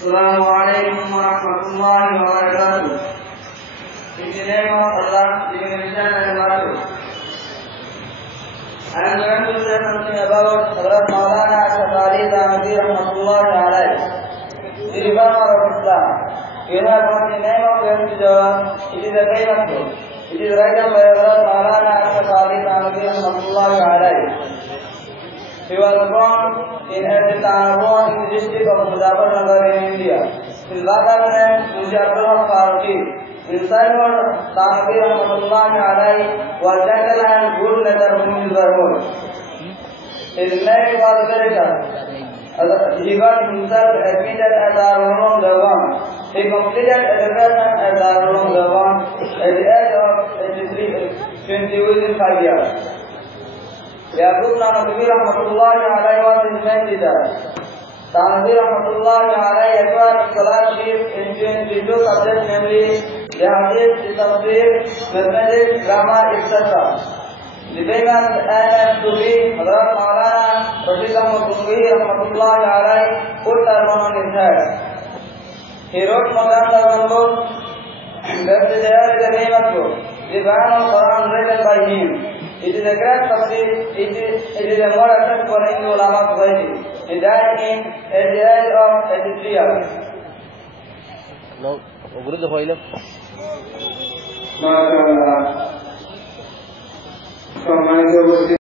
Assalamualaikum warahmatullahi wabarakatuh. Insinyur Allah di Indonesia dan Maluku. Anjuran sudah tentunya bawa terhadap Maulana Syafari Tamadi rahmatullahi alaih. Diribah orang Islam. Bila kami nengok yang dijawab, ini dari itu. Ini dari bayar Maulana Syafari Tamadi rahmatullahi alaih. He was Tuhan. in Edinburgh, in the district of India. His father name is Abdullah Farooqi. His son was Tanabi Alayh was gentle and good letter whom is Barmur. His name was. He got himself admitted at He completed education at Darul Uloom Dewan at the age of 23, 20 within 5 years. Yaqub Nanabi Rahmatullahi alayhi was his main teacher. Tanabi Rahmatullahi alayhi acquired scholarship in 22 subjects namely the Hadith, the Tafsir, Mathematics, Grammar, etc. Famous N.F. Sufi, Hazrat Maulana Rashid Ahmad Gunghi Rahmatullahi alayhi put turban on his head. He wrote Makan Turban book, that there is a famous book, the Bayan of Quran written by him. It is a great tafsir, it is, it is a more asset for Hindu ulama society. He died in at the age of 83. No, what is the file? Mashallah.